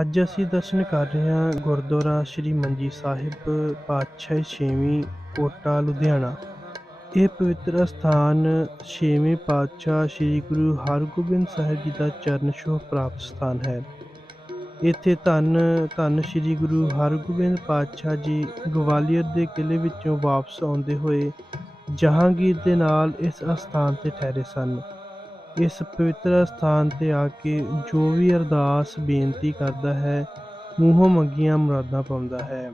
ਅੱਜ ਅਸੀਂ ਦਰਸ਼ਨ ਕਰ ਰਹੇ ਹਾਂ ਗੁਰਦੁਆਰਾ ਸ੍ਰੀ ਮੰਜੀ ਸਾਹਿਬ, ਪਾਤਸ਼ਾਹੀ ਛੇਵੀਂ ਕੋਟਾ, ਲੁਧਿਆਣਾ। ਇਹ ਪਵਿੱਤਰ ਅਸਥਾਨ ਛੇਵੇਂ ਪਾਤਸ਼ਾਹ ਸ੍ਰੀ ਗੁਰੂ ਹਰਗੋਬਿੰਦ ਸਾਹਿਬ ਜੀ ਦਾ ਚਰਨ ਛੋਹ ਪ੍ਰਾਪਤ ਸਥਾਨ ਹੈ। ਇੱਥੇ ਧੰਨ ਧੰਨ ਸ੍ਰੀ ਗੁਰੂ ਹਰਗੋਬਿੰਦ ਪਾਤਸ਼ਾਹ ਜੀ ਗਵਾਲੀਅਰ ਦੇ ਕਿਲੇ ਵਿੱਚੋਂ ਵਾਪਸ ਆਉਂਦੇ ਹੋਏ ਜਹਾਂਗੀਰ ਦੇ ਨਾਲ ਇਸ ਅਸਥਾਨ ਤੇ ਠਹਿਰੇ ਸਨ। ਇਸ ਪਵਿੱਤਰ ਸਥਾਨ ਤੇ ਆ ਕੇ ਜੋ ਵੀ ਅਰਦਾਸ ਬੇਨਤੀ ਕਰਦਾ ਹੈ, ਮੂੰਹੋਂ ਮੰਗੀਆਂ ਮੁਰਾਦਾਂ ਪਾਉਂਦਾ ਹੈ।